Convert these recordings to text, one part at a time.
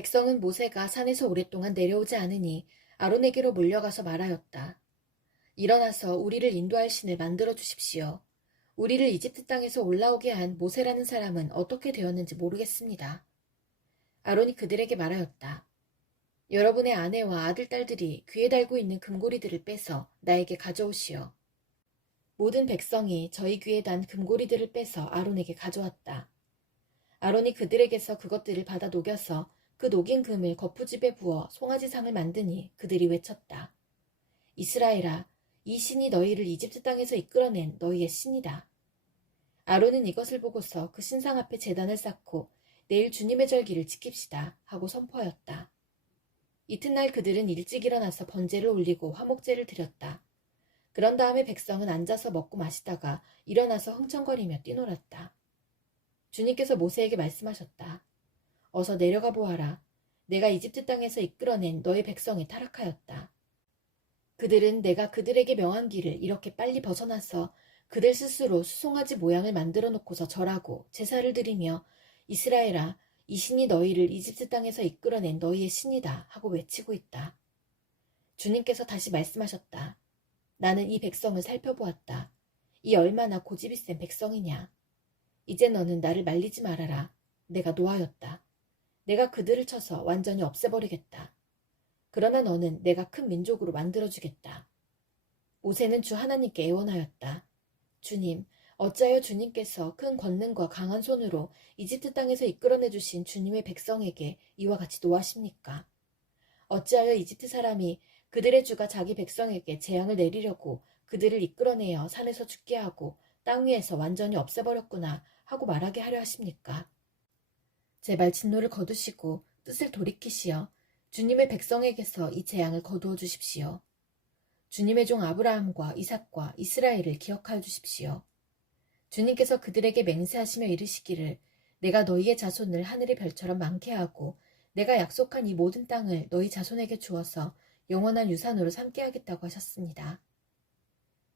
백성은 모세가 산에서 오랫동안 내려오지 않으니 아론에게로 몰려가서 말하였다. 일어나서 우리를 인도할 신을 만들어 주십시오. 우리를 이집트 땅에서 올라오게 한 모세라는 사람은 어떻게 되었는지 모르겠습니다. 아론이 그들에게 말하였다. 여러분의 아내와 아들, 딸들이 귀에 달고 있는 금고리들을 빼서 나에게 가져오시오. 모든 백성이 저희 귀에 단 금고리들을 빼서 아론에게 가져왔다. 아론이 그들에게서 그것들을 받아 녹여서 그 녹인 금을 거푸집에 부어 송아지상을 만드니 그들이 외쳤다. 이스라엘아, 이 신이 너희를 이집트 땅에서 이끌어낸 너희의 신이다. 아론은 이것을 보고서 그 신상 앞에 제단을 쌓고 내일 주님의 절기를 지킵시다 하고 선포하였다. 이튿날 그들은 일찍 일어나서 번제를 올리고 화목제를 드렸다. 그런 다음에 백성은 앉아서 먹고 마시다가 일어나서 흥청거리며 뛰놀았다. 주님께서 모세에게 말씀하셨다. 어서 내려가 보아라. 내가 이집트 땅에서 이끌어낸 너희 백성이 타락하였다. 그들은 내가 그들에게 명한 길을 이렇게 빨리 벗어나서 그들 스스로 수송아지 모양을 만들어 놓고서 절하고 제사를 드리며 이스라엘아, 이 신이 너희를 이집트 땅에서 이끌어낸 너희의 신이다 하고 외치고 있다. 주님께서 다시 말씀하셨다. 나는 이 백성을 살펴보았다. 이 얼마나 고집이 센 백성이냐. 이제 너는 나를 말리지 말아라. 내가 노하였다. 내가 그들을 쳐서 완전히 없애버리겠다. 그러나 너는 내가 큰 민족으로 만들어주겠다. 모세는 주 하나님께 애원하였다. 주님, 어찌하여 주님께서 큰 권능과 강한 손으로 이집트 땅에서 이끌어내주신 주님의 백성에게 이와 같이 노하십니까? 어찌하여 이집트 사람이 그들의 주가 자기 백성에게 재앙을 내리려고 그들을 이끌어내어 산에서 죽게 하고 땅 위에서 완전히 없애버렸구나 하고 말하게 하려 하십니까? 제발 진노를 거두시고 뜻을 돌이키시어 주님의 백성에게서 이 재앙을 거두어 주십시오. 주님의 종 아브라함과 이삭과 이스라엘을 기억하여 주십시오. 주님께서 그들에게 맹세하시며 이르시기를 내가 너희의 자손을 하늘의 별처럼 많게 하고 내가 약속한 이 모든 땅을 너희 자손에게 주어서 영원한 유산으로 삼게 하겠다고 하셨습니다.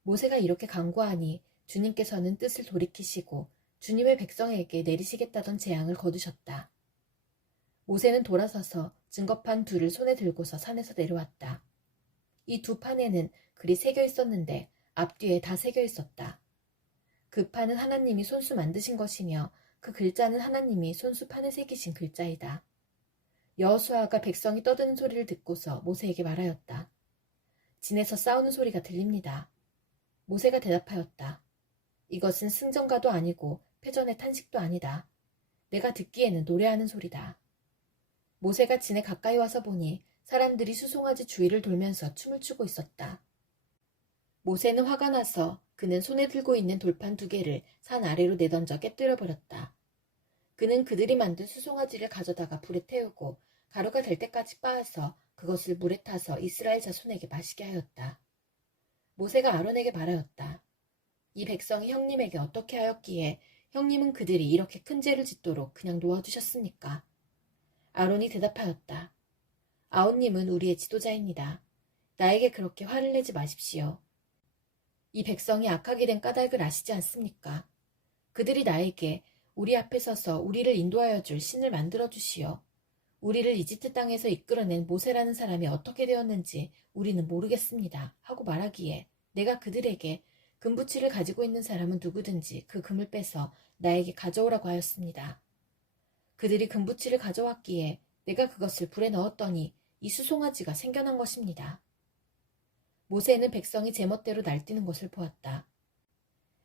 모세가 이렇게 간구하니 주님께서는 뜻을 돌이키시고 주님의 백성에게 내리시겠다던 재앙을 거두셨다. 모세는 돌아서서 증거판 둘을 손에 들고서 산에서 내려왔다. 이 두 판에는 글이 새겨 있었는데 앞뒤에 다 새겨 있었다. 그 판은 하나님이 손수 만드신 것이며 그 글자는 하나님이 손수 판에 새기신 글자이다. 여호수아가 백성이 떠드는 소리를 듣고서 모세에게 말하였다. 진에서 싸우는 소리가 들립니다. 모세가 대답하였다. 이것은 승전가도 아니고 패전의 탄식도 아니다. 내가 듣기에는 노래하는 소리다. 모세가 진에 가까이 와서 보니 사람들이 수송아지 주위를 돌면서 춤을 추고 있었다. 모세는 화가 나서 그는 손에 들고 있는 돌판 두 개를 산 아래로 내던져 깨뜨려 버렸다. 그는 그들이 만든 수송아지를 가져다가 불에 태우고 가루가 될 때까지 빻아서 그것을 물에 타서 이스라엘 자손에게 마시게 하였다. 모세가 아론에게 말하였다. 이 백성이 형님에게 어떻게 하였기에 형님은 그들이 이렇게 큰 죄를 짓도록 그냥 놓아두셨습니까? 아론이 대답하였다. 아온님은 우리의 지도자입니다. 나에게 그렇게 화를 내지 마십시오. 이 백성이 악하게 된 까닭을 아시지 않습니까? 그들이 나에게 우리 앞에 서서 우리를 인도하여 줄 신을 만들어 주시오. 우리를 이집트 땅에서 이끌어낸 모세라는 사람이 어떻게 되었는지 우리는 모르겠습니다. 하고 말하기에 내가 그들에게 금부치를 가지고 있는 사람은 누구든지 그 금을 빼서 나에게 가져오라고 하였습니다. 그들이 금부치를 가져왔기에 내가 그것을 불에 넣었더니 이 수송아지가 생겨난 것입니다. 모세는 백성이 제멋대로 날뛰는 것을 보았다.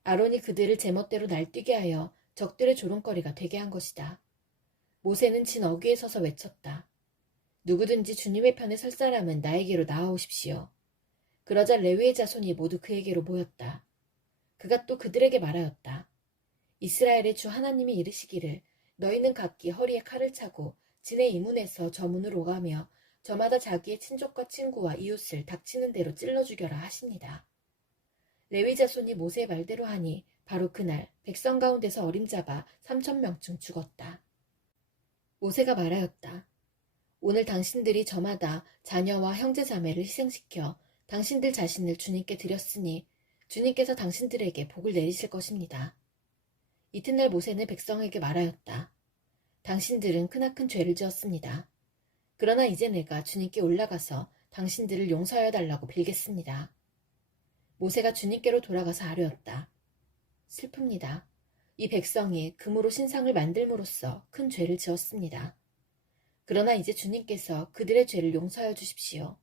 아론이 그들을 제멋대로 날뛰게 하여 적들의 조롱거리가 되게 한 것이다. 모세는 진 어귀에 서서 외쳤다. 누구든지 주님의 편에 설 사람은 나에게로 나아오십시오. 그러자 레위의 자손이 모두 그에게로 모였다. 그가 또 그들에게 말하였다. 이스라엘의 주 하나님이 이르시기를 너희는 각기 허리에 칼을 차고 진의 이문에서 저 문으로 오가며 저마다 자기의 친족과 친구와 이웃을 닥치는 대로 찔러 죽여라 하십니다. 레위 자손이 모세의 말대로 하니 바로 그날 백성 가운데서 어림잡아 3,000명쯤 죽었다. 모세가 말하였다. 오늘 당신들이 저마다 자녀와 형제 자매를 희생시켜 당신들 자신을 주님께 드렸으니 주님께서 당신들에게 복을 내리실 것입니다. 이튿날 모세는 백성에게 말하였다. 당신들은 크나큰 죄를 지었습니다. 그러나 이제 내가 주님께 올라가서 당신들을 용서하여 달라고 빌겠습니다. 모세가 주님께로 돌아가서 아뢰었다. 슬픕니다. 이 백성이 금으로 신상을 만들므로써 큰 죄를 지었습니다. 그러나 이제 주님께서 그들의 죄를 용서하여 주십시오.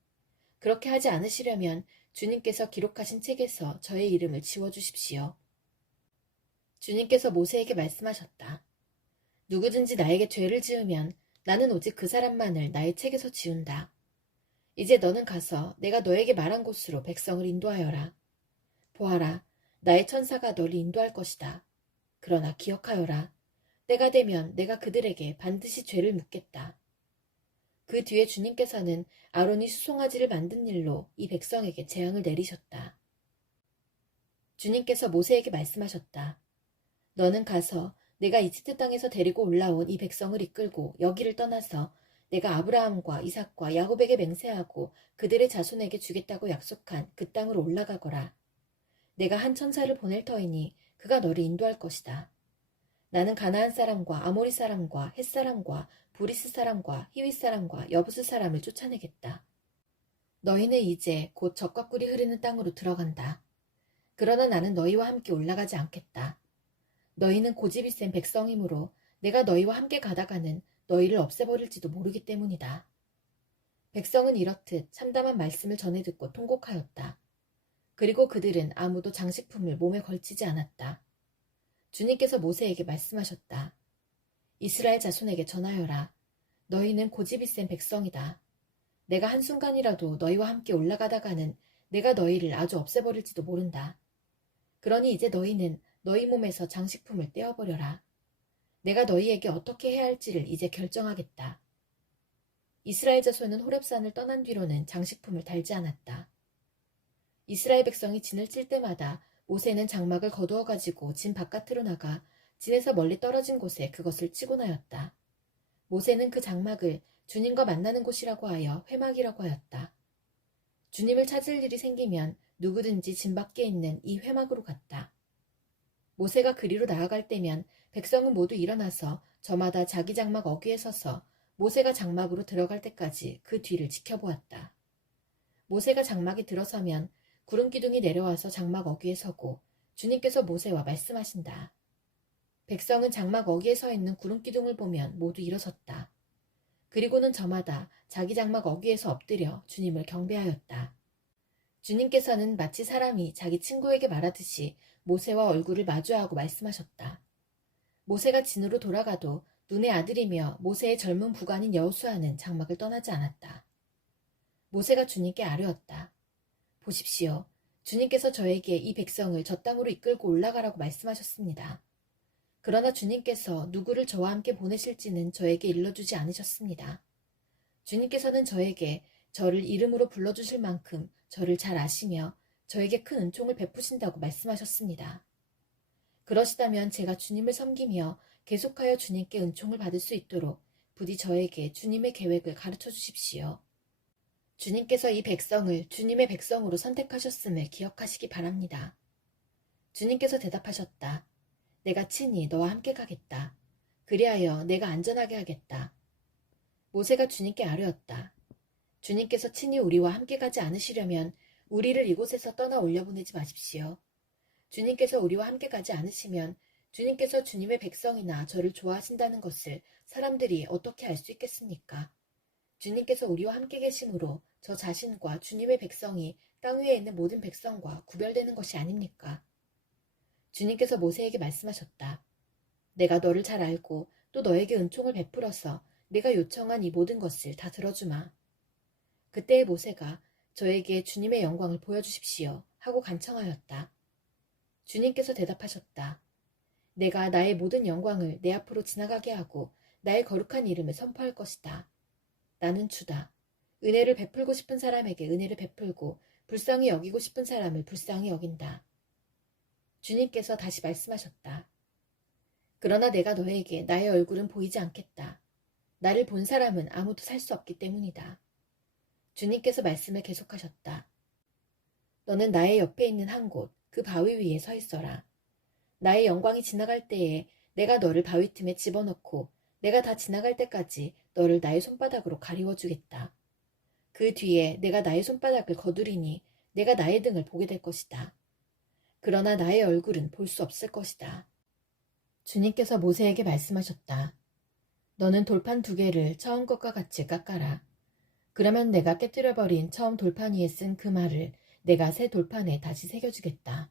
그렇게 하지 않으시려면 주님께서 기록하신 책에서 저의 이름을 지워주십시오. 주님께서 모세에게 말씀하셨다. 누구든지 나에게 죄를 지으면 나는 오직 그 사람만을 나의 책에서 지운다. 이제 너는 가서 내가 너에게 말한 곳으로 백성을 인도하여라. 보아라, 나의 천사가 너를 인도할 것이다. 그러나 기억하여라. 때가 되면 내가 그들에게 반드시 죄를 묻겠다. 그 뒤에 주님께서는 아론이 수송아지를 만든 일로 이 백성에게 재앙을 내리셨다. 주님께서 모세에게 말씀하셨다. 너는 가서 내가 이집트 땅에서 데리고 올라온 이 백성을 이끌고 여기를 떠나서 내가 아브라함과 이삭과 야곱에게 맹세하고 그들의 자손에게 주겠다고 약속한 그 땅으로 올라가거라. 내가 한 천사를 보낼 터이니 그가 너를 인도할 것이다. 나는 가나안 사람과 아모리 사람과 헷 사람과 브리스 사람과 히윗 사람과 여부스 사람을 쫓아내겠다. 너희는 이제 곧 젖과 꿀이 흐르는 땅으로 들어간다. 그러나 나는 너희와 함께 올라가지 않겠다. 너희는 고집이 센 백성이므로 내가 너희와 함께 가다가는 너희를 없애버릴지도 모르기 때문이다. 백성은 이렇듯 참담한 말씀을 전해 듣고 통곡하였다. 그리고 그들은 아무도 장식품을 몸에 걸치지 않았다. 주님께서 모세에게 말씀하셨다. 이스라엘 자손에게 전하여라. 너희는 고집이 센 백성이다. 내가 한순간이라도 너희와 함께 올라가다가는 내가 너희를 아주 없애버릴지도 모른다. 그러니 이제 너희는 너희 몸에서 장식품을 떼어버려라. 내가 너희에게 어떻게 해야 할지를 이제 결정하겠다. 이스라엘 자손은 호렙산을 떠난 뒤로는 장식품을 달지 않았다. 이스라엘 백성이 진을 칠 때마다 모세는 장막을 거두어 가지고 진 바깥으로 나가 진에서 멀리 떨어진 곳에 그것을 치고 나였다. 모세는 그 장막을 주님과 만나는 곳이라고 하여 회막이라고 하였다. 주님을 찾을 일이 생기면 누구든지 진 밖에 있는 이 회막으로 갔다. 모세가 그리로 나아갈 때면 백성은 모두 일어나서 저마다 자기 장막 어귀에 서서 모세가 장막으로 들어갈 때까지 그 뒤를 지켜보았다. 모세가 장막에 들어서면 구름 기둥이 내려와서 장막 어귀에 서고 주님께서 모세와 말씀하신다. 백성은 장막 어귀에 서 있는 구름 기둥을 보면 모두 일어섰다. 그리고는 저마다 자기 장막 어귀에서 엎드려 주님을 경배하였다. 주님께서는 마치 사람이 자기 친구에게 말하듯이 모세와 얼굴을 마주하고 말씀하셨다. 모세가 진으로 돌아가도 눈의 아들이며 모세의 젊은 부관인 여호수아는 장막을 떠나지 않았다. 모세가 주님께 아뢰었다. 보십시오. 주님께서 저에게 이 백성을 저 땅으로 이끌고 올라가라고 말씀하셨습니다. 그러나 주님께서 누구를 저와 함께 보내실지는 저에게 일러주지 않으셨습니다. 주님께서는 저에게 저를 이름으로 불러주실 만큼 저를 잘 아시며 저에게 큰 은총을 베푸신다고 말씀하셨습니다. 그러시다면 제가 주님을 섬기며 계속하여 주님께 은총을 받을 수 있도록 부디 저에게 주님의 계획을 가르쳐 주십시오. 주님께서 이 백성을 주님의 백성으로 선택하셨음을 기억하시기 바랍니다. 주님께서 대답하셨다. 내가 친히 너와 함께 가겠다. 그리하여 내가 안전하게 하겠다. 모세가 주님께 아뢰었다. 주님께서 친히 우리와 함께 가지 않으시려면 우리를 이곳에서 떠나 올려보내지 마십시오. 주님께서 우리와 함께 가지 않으시면 주님께서 주님의 백성이나 저를 좋아하신다는 것을 사람들이 어떻게 알 수 있겠습니까? 주님께서 우리와 함께 계심으로 저 자신과 주님의 백성이 땅 위에 있는 모든 백성과 구별되는 것이 아닙니까? 주님께서 모세에게 말씀하셨다. 내가 너를 잘 알고 또 너에게 은총을 베풀어서 내가 요청한 이 모든 것을 다 들어주마. 그때의 모세가 저에게 주님의 영광을 보여주십시오 하고 간청하였다. 주님께서 대답하셨다. 내가 나의 모든 영광을 내 앞으로 지나가게 하고 나의 거룩한 이름을 선포할 것이다. 나는 주다. 은혜를 베풀고 싶은 사람에게 은혜를 베풀고 불쌍히 여기고 싶은 사람을 불쌍히 여긴다. 주님께서 다시 말씀하셨다. 그러나 내가 너에게 나의 얼굴은 보이지 않겠다. 나를 본 사람은 아무도 살 수 없기 때문이다. 주님께서 말씀을 계속하셨다. 너는 나의 옆에 있는 한 곳, 그 바위 위에 서 있어라. 나의 영광이 지나갈 때에 내가 너를 바위 틈에 집어넣고 내가 다 지나갈 때까지 너를 나의 손바닥으로 가리워주겠다. 그 뒤에 내가 나의 손바닥을 거두리니 내가 나의 등을 보게 될 것이다. 그러나 나의 얼굴은 볼 수 없을 것이다. 주님께서 모세에게 말씀하셨다. 너는 돌판 2개를 처음 것과 같이 깎아라. 그러면 내가 깨뜨려버린 처음 돌판 위에 쓴 그 말을 내가 새 돌판에 다시 새겨주겠다.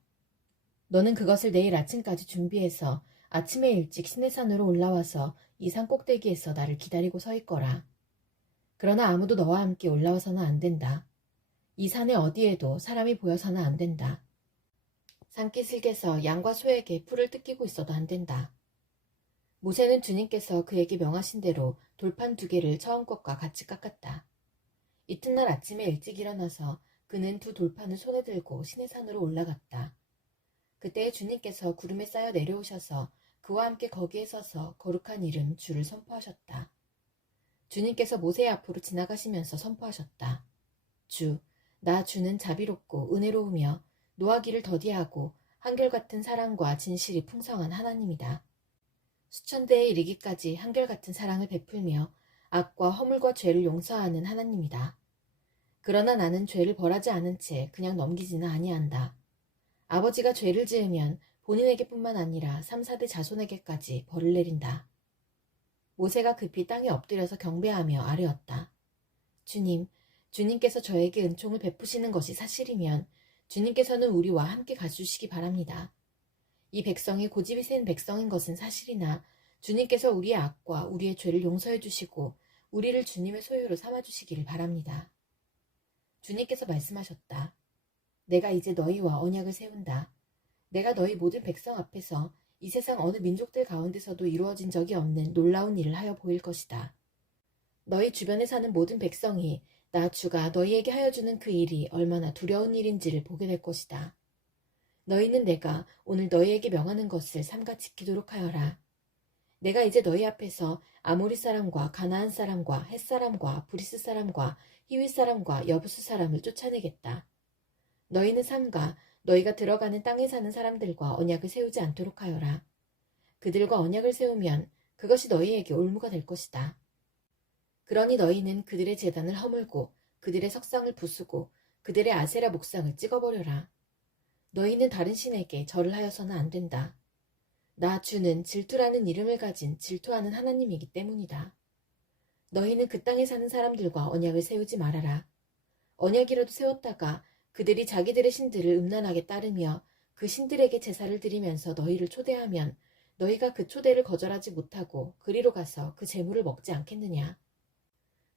너는 그것을 내일 아침까지 준비해서 아침에 일찍 시내산으로 올라와서 이 산 꼭대기에서 나를 기다리고 서 있거라. 그러나 아무도 너와 함께 올라와서는 안 된다. 이 산의 어디에도 사람이 보여서는 안 된다. 산기슭에서 양과 소에게 풀을 뜯기고 있어도 안 된다. 모세는 주님께서 그에게 명하신 대로 돌판 2개를 처음 것과 같이 깎았다. 이튿날 아침에 일찍 일어나서 그는 2 돌판을 손에 들고 시내산으로 올라갔다. 그때 주님께서 구름에 쌓여 내려오셔서 그와 함께 거기에 서서 거룩한 이름 주를 선포하셨다. 주님께서 모세 앞으로 지나가시면서 선포하셨다. 주, 나 주는 자비롭고 은혜로우며 노하기를 더디하고 한결같은 사랑과 진실이 풍성한 하나님이다. 수천대에 이르기까지 한결같은 사랑을 베풀며 악과 허물과 죄를 용서하는 하나님이다. 그러나 나는 죄를 벌하지 않은 채 그냥 넘기지는 아니한다. 아버지가 죄를 지으면 본인에게뿐만 아니라 3, 4대 자손에게까지 벌을 내린다. 모세가 급히 땅에 엎드려서 경배하며 아뢰었다. 주님, 주님께서 저에게 은총을 베푸시는 것이 사실이면 주님께서는 우리와 함께 가주시기 바랍니다. 이 백성이 고집이 센 백성인 것은 사실이나 주님께서 우리의 악과 우리의 죄를 용서해 주시고 우리를 주님의 소유로 삼아주시기를 바랍니다. 주님께서 말씀하셨다. 내가 이제 너희와 언약을 세운다. 내가 너희 모든 백성 앞에서 이 세상 어느 민족들 가운데서도 이루어진 적이 없는 놀라운 일을 하여 보일 것이다. 너희 주변에 사는 모든 백성이 나 주가 너희에게 하여 주는 그 일이 얼마나 두려운 일인지를 보게 될 것이다. 너희는 내가 오늘 너희에게 명하는 것을 삼가 지키도록 하여라. 내가 이제 너희 앞에서 아모리 사람과 가나안 사람과 헷 사람과 브리스 사람과 히윗 사람과 여부스 사람을 쫓아내겠다. 너희는 삼가 너희가 들어가는 땅에 사는 사람들과 언약을 세우지 않도록 하여라. 그들과 언약을 세우면 그것이 너희에게 올무가 될 것이다. 그러니 너희는 그들의 제단을 허물고 그들의 석상을 부수고 그들의 아세라 목상을 찍어버려라. 너희는 다른 신에게 절을 하여서는 안 된다. 나 주는 질투라는 이름을 가진 질투하는 하나님이기 때문이다. 너희는 그 땅에 사는 사람들과 언약을 세우지 말아라. 언약이라도 세웠다가 그들이 자기들의 신들을 음란하게 따르며 그 신들에게 제사를 드리면서 너희를 초대하면 너희가 그 초대를 거절하지 못하고 그리로 가서 그 제물을 먹지 않겠느냐.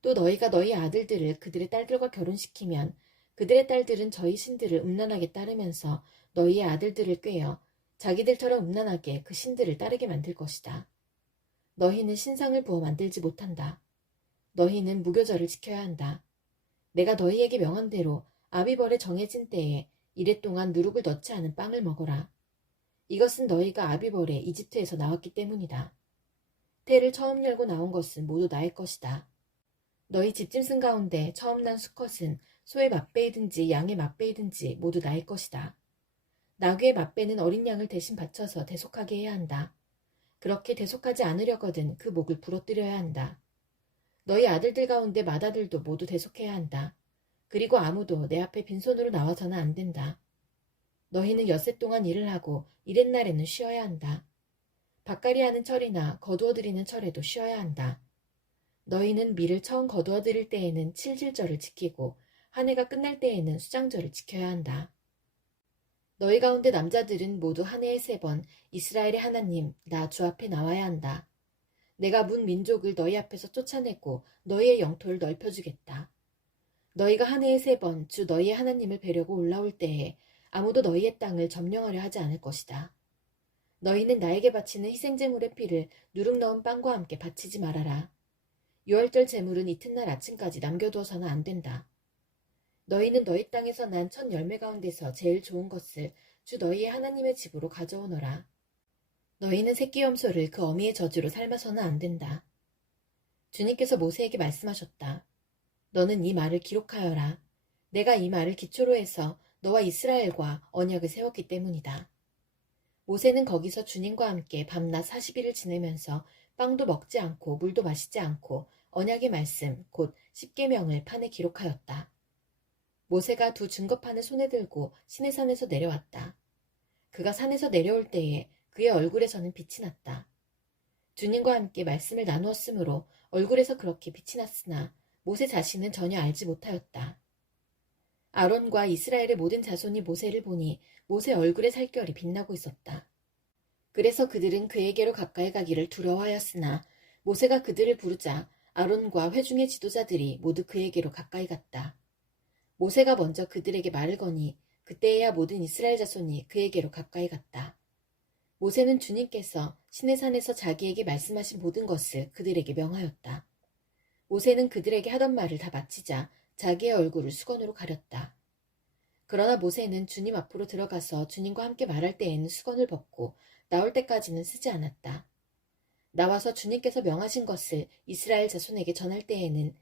또 너희가 너희 아들들을 그들의 딸들과 결혼시키면 그들의 딸들은 저희 신들을 음란하게 따르면서 너희의 아들들을 꾀어 자기들처럼 음란하게 그 신들을 따르게 만들 것이다. 너희는 신상을 부어 만들지 못한다. 너희는 무교절을 지켜야 한다. 내가 너희에게 명한 대로 아비벌의 정해진 때에 이랫동안 누룩을 넣지 않은 빵을 먹어라. 이것은 너희가 아비벌에 이집트에서 나왔기 때문이다. 태를 처음 열고 나온 것은 모두 나의 것이다. 너희 집짐승 가운데 처음 난 수컷은 소의 맛배이든지 양의 맛배이든지 모두 나의 것이다. 나귀의 맛배는 어린 양을 대신 바쳐서 대속하게 해야 한다. 그렇게 대속하지 않으려거든 그 목을 부러뜨려야 한다. 너희 아들들 가운데 맏아들도 모두 대속해야 한다. 그리고 아무도 내 앞에 빈손으로 나와서는 안 된다. 너희는 엿새 동안 일을 하고 이렛날에는 쉬어야 한다. 밭갈이 하는 철이나 거두어들이는 철에도 쉬어야 한다. 너희는 밀을 처음 거두어들일 때에는 칠질절을 지키고 한 해가 끝날 때에는 수장절을 지켜야 한다. 너희 가운데 남자들은 모두 한 해에 3번 이스라엘의 하나님 나 주 앞에 나와야 한다. 내가 문 민족을 너희 앞에서 쫓아내고 너희의 영토를 넓혀주겠다. 너희가 한 해에 3번 주 너희의 하나님을 뵈려고 올라올 때에 아무도 너희의 땅을 점령하려 하지 않을 것이다. 너희는 나에게 바치는 희생제물의 피를 누룩 넣은 빵과 함께 바치지 말아라. 유월절 제물은 이튿날 아침까지 남겨두어서는 안 된다. 너희는 너희 땅에서 난 첫 열매 가운데서 제일 좋은 것을 주 너희의 하나님의 집으로 가져오너라. 너희는 새끼 염소를 그 어미의 젖으로 삶아서는 안 된다. 주님께서 모세에게 말씀하셨다. 너는 이 말을 기록하여라. 내가 이 말을 기초로 해서 너와 이스라엘과 언약을 세웠기 때문이다. 모세는 거기서 주님과 함께 밤낮 40일을 지내면서 빵도 먹지 않고 물도 마시지 않고 언약의 말씀 곧 십계명을 판에 기록하였다. 모세가 두 증거판을 손에 들고 시내산에서 내려왔다. 그가 산에서 내려올 때에 그의 얼굴에서는 빛이 났다. 주님과 함께 말씀을 나누었으므로 얼굴에서 그렇게 빛이 났으나 모세 자신은 전혀 알지 못하였다. 아론과 이스라엘의 모든 자손이 모세를 보니 모세 얼굴의 살결이 빛나고 있었다. 그래서 그들은 그에게로 가까이 가기를 두려워하였으나 모세가 그들을 부르자 아론과 회중의 지도자들이 모두 그에게로 가까이 갔다. 모세가 먼저 그들에게 말을 거니 그때에야 모든 이스라엘 자손이 그에게로 가까이 갔다. 모세는 주님께서 시내산에서 자기에게 말씀하신 모든 것을 그들에게 명하였다. 모세는 그들에게 하던 말을 다 마치자 자기의 얼굴을 수건으로 가렸다. 그러나 모세는 주님 앞으로 들어가서 주님과 함께 말할 때에는 수건을 벗고 나올 때까지는 쓰지 않았다. 나와서 주님께서 명하신 것을 이스라엘 자손에게 전할 때에는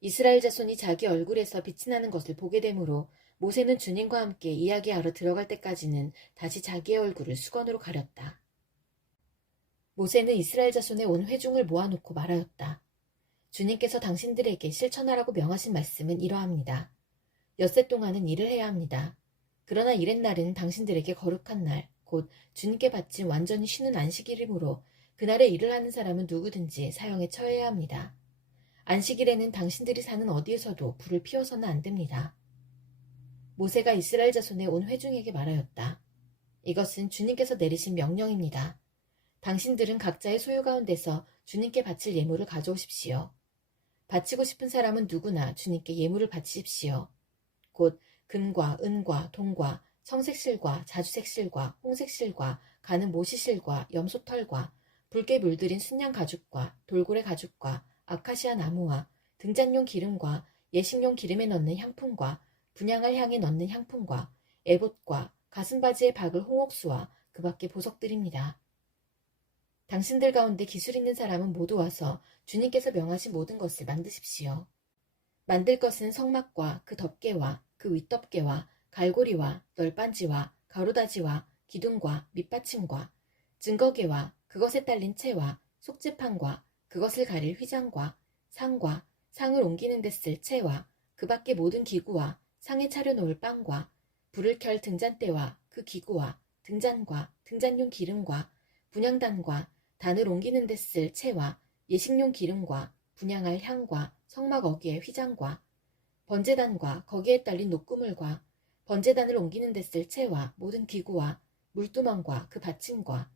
이스라엘 자손이 자기 얼굴에서 빛이 나는 것을 보게 되므로 모세는 주님과 함께 이야기하러 들어갈 때까지는 다시 자기의 얼굴을 수건으로 가렸다. 모세는 이스라엘 자손의 온 회중을 모아놓고 말하였다. 주님께서 당신들에게 실천하라고 명하신 말씀은 이러합니다. 엿새 동안은 일을 해야 합니다. 그러나 이렛날은 당신들에게 거룩한 날, 곧 주님께 바친 완전히 쉬는 안식일이므로 그날에 일을 하는 사람은 누구든지 사형에 처해야 합니다. 안식일에는 당신들이 사는 어디에서도 불을 피워서는 안 됩니다. 모세가 이스라엘 자손의 온 회중에게 말하였다. 이것은 주님께서 내리신 명령입니다. 당신들은 각자의 소유 가운데서 주님께 바칠 예물을 가져오십시오. 바치고 싶은 사람은 누구나 주님께 예물을 바치십시오. 곧 금과 은과 동과 청색실과 자주색실과 홍색실과 가는 모시실과 염소털과 붉게 물들인 순양 가죽과 돌고래 가죽과 아카시아 나무와 등잔용 기름과 예식용 기름에 넣는 향품과 분향할 향에 넣는 향품과 에봇과 가슴바지에 박을 홍옥수와 그 밖의 보석들입니다. 당신들 가운데 기술 있는 사람은 모두 와서 주님께서 명하신 모든 것을 만드십시오. 만들 것은 성막과 그 덮개와 그 윗덮개와 갈고리와 널빤지와 가로다지와 기둥과 밑받침과 증거개와 그것에 딸린 채와 속지판과 그것을 가릴 휘장과 상과 상을 옮기는 데 쓸 채와 그 밖의 모든 기구와 상에 차려놓을 빵과 불을 켤 등잔대와 그 기구와 등잔과 등잔용 기름과 분향단과 단을 옮기는 데 쓸 채와 예식용 기름과 분향할 향과 성막 어귀의 휘장과 번제단과 거기에 딸린 녹구물과 번제단을 옮기는 데 쓸 채와 모든 기구와 물두멍과 그 받침과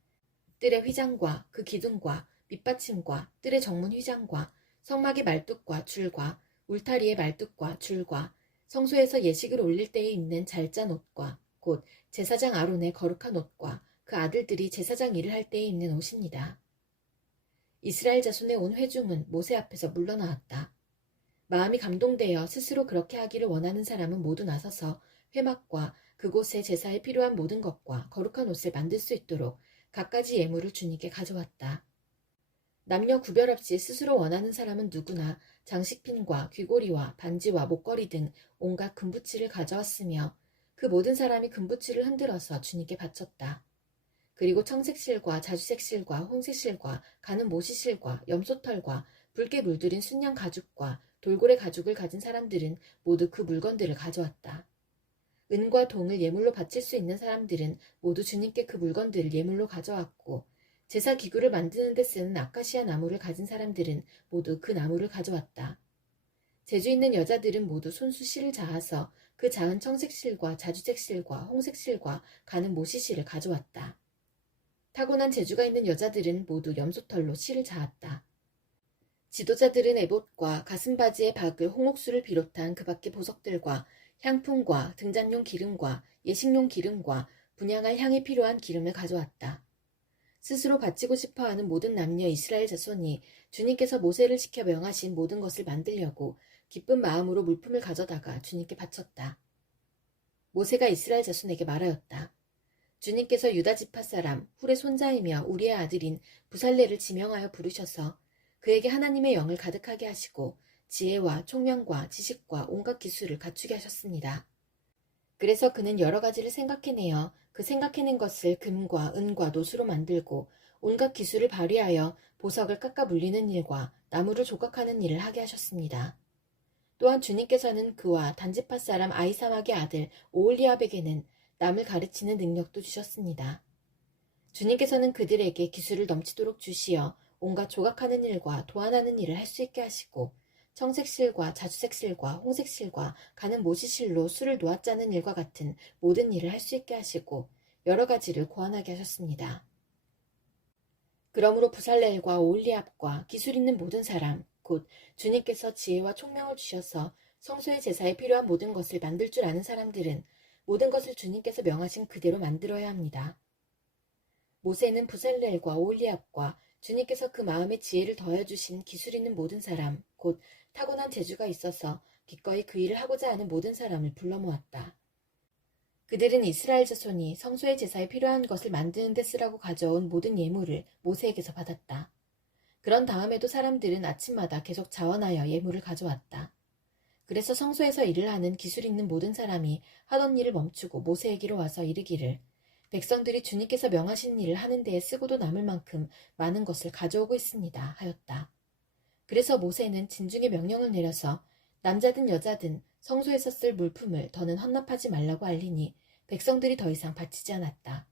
뜰의 휘장과 그 기둥과 밑받침과 뜰의 정문 휘장과 성막의 말뚝과 줄과 울타리의 말뚝과 줄과 성소에서 예식을 올릴 때에 입는 잘 짠 옷과 곧 제사장 아론의 거룩한 옷과 그 아들들이 제사장 일을 할 때에 입는 옷입니다. 이스라엘 자손의 온 회중은 모세 앞에서 물러나왔다. 마음이 감동되어 스스로 그렇게 하기를 원하는 사람은 모두 나서서 회막과 그곳에 제사에 필요한 모든 것과 거룩한 옷을 만들 수 있도록 갖가지 예물을 주님께 가져왔다. 남녀 구별 없이 스스로 원하는 사람은 누구나 장식핀과 귀고리와 반지와 목걸이 등 온갖 금부치를 가져왔으며 그 모든 사람이 금부치를 흔들어서 주님께 바쳤다. 그리고 청색실과 자주색실과 홍색실과 가는 모시실과 염소털과 붉게 물들인 순양 가죽과 돌고래 가죽을 가진 사람들은 모두 그 물건들을 가져왔다. 은과 동을 예물로 바칠 수 있는 사람들은 모두 주님께 그 물건들을 예물로 가져왔고 제사 기구를 만드는 데 쓰는 아카시아 나무를 가진 사람들은 모두 그 나무를 가져왔다. 재주 있는 여자들은 모두 손수 실을 자아서 그 자은 청색실과 자주색실과 홍색실과 가는 모시실을 가져왔다. 타고난 재주가 있는 여자들은 모두 염소털로 실을 자았다. 지도자들은 에봇과 가슴바지에 박을 홍옥수를 비롯한 그 밖의 보석들과 향품과 등잔용 기름과 예식용 기름과 분향할 향에 필요한 기름을 가져왔다. 스스로 바치고 싶어하는 모든 남녀 이스라엘 자손이 주님께서 모세를 시켜 명하신 모든 것을 만들려고 기쁜 마음으로 물품을 가져다가 주님께 바쳤다. 모세가 이스라엘 자손에게 말하였다. 주님께서 유다 지파 사람 훌의 손자이며 우리의 아들인 부살레를 지명하여 부르셔서 그에게 하나님의 영을 가득하게 하시고 지혜와 총명과 지식과 온갖 기술을 갖추게 하셨습니다. 그래서 그는 여러 가지를 생각해내어 그 생각해낸 것을 금과 은과 노수로 만들고 온갖 기술을 발휘하여 보석을 깎아 물리는 일과 나무를 조각하는 일을 하게 하셨습니다. 또한 주님께서는 그와 단지파 사람 아히사막의 아들 오홀리압에게는 남을 가르치는 능력도 주셨습니다. 주님께서는 그들에게 기술을 넘치도록 주시어 온갖 조각하는 일과 도안하는 일을 할 수 있게 하시고 청색실과 자주색실과 홍색실과 가는 모시실로 술을 놓아 짜는 일과 같은 모든 일을 할 수 있게 하시고 여러 가지를 고안하게 하셨습니다. 그러므로 부살렐과 오홀리압과 기술 있는 모든 사람 곧 주님께서 지혜와 총명을 주셔서 성소의 제사에 필요한 모든 것을 만들 줄 아는 사람들은 모든 것을 주님께서 명하신 그대로 만들어야 합니다. 모세는 부살렐과 오홀리압과 주님께서 그 마음에 지혜를 더해 주신 기술 있는 모든 사람 곧 타고난 재주가 있어서 기꺼이 그 일을 하고자 하는 모든 사람을 불러 모았다. 그들은 이스라엘 자손이 성소의 제사에 필요한 것을 만드는 데 쓰라고 가져온 모든 예물을 모세에게서 받았다. 그런 다음에도 사람들은 아침마다 계속 자원하여 예물을 가져왔다. 그래서 성소에서 일을 하는 기술 있는 모든 사람이 하던 일을 멈추고 모세에게로 와서 이르기를 백성들이 주님께서 명하신 일을 하는 데에 쓰고도 남을 만큼 많은 것을 가져오고 있습니다 하였다. 그래서 모세는 진중의 명령을 내려서 남자든 여자든 성소에서 쓸 물품을 더는 헌납하지 말라고 알리니 백성들이 더 이상 바치지 않았다.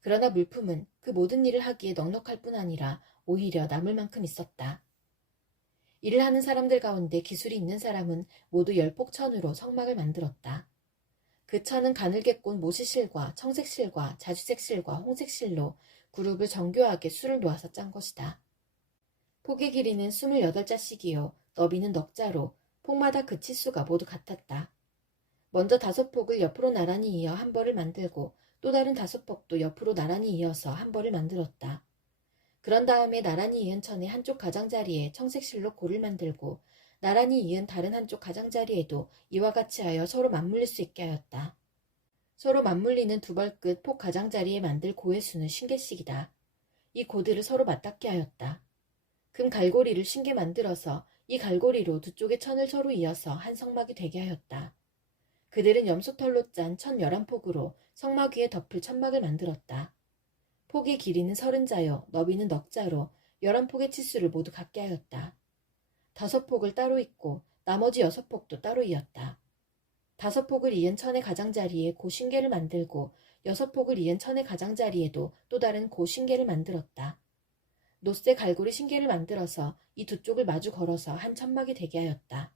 그러나 물품은 그 모든 일을 하기에 넉넉할 뿐 아니라 오히려 남을 만큼 있었다. 일을 하는 사람들 가운데 기술이 있는 사람은 모두 10폭천으로 성막을 만들었다. 그 천은 가늘게 꼰 모시실과 청색실과 자주색실과 홍색실로 그룹을 정교하게 수를 놓아서 짠 것이다. 폭의 길이는 28자씩이요 너비는 넉자로 폭마다 그 치수가 모두 같았다. 먼저 5폭을 옆으로 나란히 이어 한 벌을 만들고 또 다른 5폭도 옆으로 나란히 이어서 한 벌을 만들었다. 그런 다음에 나란히 이은 천의 한쪽 가장자리에 청색실로 골을 만들고 나란히 이은 다른 한쪽 가장자리에도 이와 같이 하여 서로 맞물릴 수 있게 하였다. 서로 맞물리는 두 벌 끝 폭 가장자리에 만들 고의 수는 50개씩이다. 이 고들을 서로 맞닿게 하였다. 금 갈고리를 50개 만들어서 이 갈고리로 두 쪽의 천을 서로 이어서 한 성막이 되게 하였다. 그들은 염소털로 짠 천 11폭으로 성막 위에 덮을 천막을 만들었다. 폭의 길이는 30자요 너비는 넉자로 11폭의 치수를 모두 갖게 하였다. 5폭을 따로 잇고 나머지 6폭도 따로 이었다. 5폭을 이은 천의 가장자리에 고 50개를 만들고 6폭을 이은 천의 가장자리에도 또 다른 고 50개를 만들었다. 노쇠 갈고리 50개를 만들어서 이 두 쪽을 마주 걸어서 한 천막이 되게 하였다.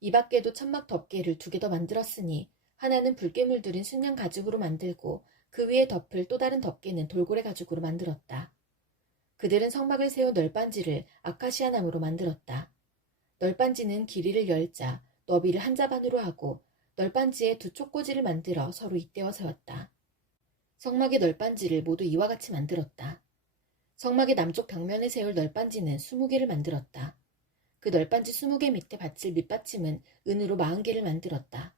이 밖에도 천막 덮개를 2개 더 만들었으니 하나는 붉게 들인 순양 가죽으로 만들고 그 위에 덮을 또 다른 덮개는 돌고래 가죽으로 만들었다. 그들은 성막을 세운 널빤지를 아카시아 나무로 만들었다. 널빤지는 길이를 10자, 너비를 1자 반으로 하고 널빤지에 2 촉꽂이를 만들어 서로 잇대어 세웠다. 성막의 널빤지를 모두 이와 같이 만들었다. 성막의 남쪽 벽면에 세울 널빤지는 20개를 만들었다. 그 널빤지 20개 밑에 받칠 밑받침은 은으로 40개를 만들었다.